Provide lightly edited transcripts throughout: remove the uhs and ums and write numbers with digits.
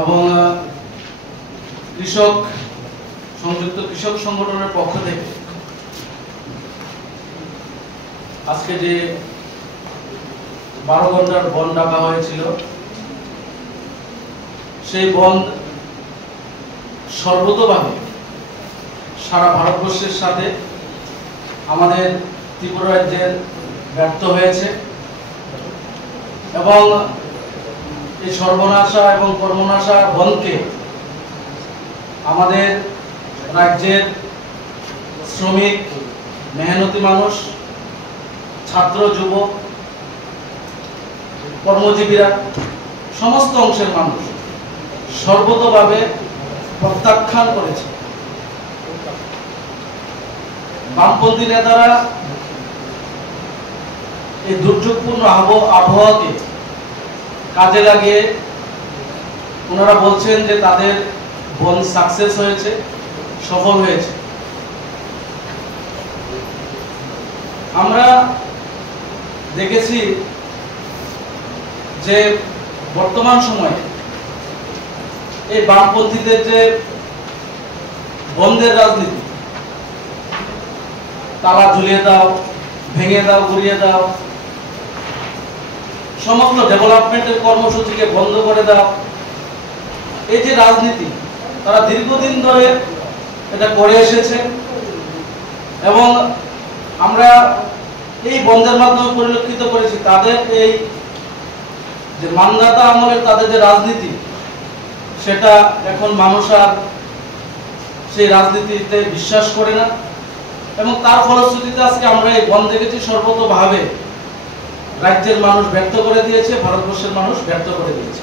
এবং কৃষক সংযুক্ত কৃষক সংগঠনের পক্ষ থেকে আজকে যে 12 ঘন্টার বন্ধ ডাকা হয়েছিল, সেই বন্ধ সর্বতোভাবে সারা ভারতবর্ষের সাথে আমাদের ত্রিপুরা রাজ্যের ব্যর্থ হয়েছে এবং এই সর্বনাশা এবং কর্মনাশা বন্ধকে আমাদের রাজ্যের শ্রমিক, মেহনতি মানুষ, ছাত্র, যুবক, কর্মজীবীরা, সমস্ত অংশের মানুষ সর্বতোভাবে প্রত্যাখ্যান করেছে। বামপন্থী নেতারা এই দুর্যোগপূর্ণ আবহাওয়াকে কাজে লাগিয়ে ওনারা বলছেন যে তাদের বন্ধ সাকসেস হয়েছে, সফল হয়েছে। আমরা দেখেছি যে বর্তমান সময়ে এই বামপন্থীদের যে বন্ধের রাজনীতি, তালা ঝুলিয়ে দাও, ভেঙে দাও, গুড়িয়ে দাও, সমস্ত ডেভেলপমেন্টের কর্মসূচিকে বন্ধ করে দাও, এই যে রাজনীতি তারা দীর্ঘদিন ধরে এটা করে এসেছে এবং আমরা এই বন্ধের মাধ্যমে পরিলক্ষিত করেছি তাদের এই যে মানদাতা আমলের তাদের যে রাজনীতি, সেটা এখন মানুষ আর সেই রাজনীতিতে বিশ্বাস করে না এবং তার ফলশ্রুতিতে আজকে আমরা এই বন্ধ দেখেছি সর্বতোভাবে রাজ্যের মানুষ ব্যর্থ করে দিয়েছে, ভারতবর্ষের মানুষ ব্যর্থ করে দিয়েছে।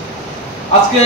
আজকে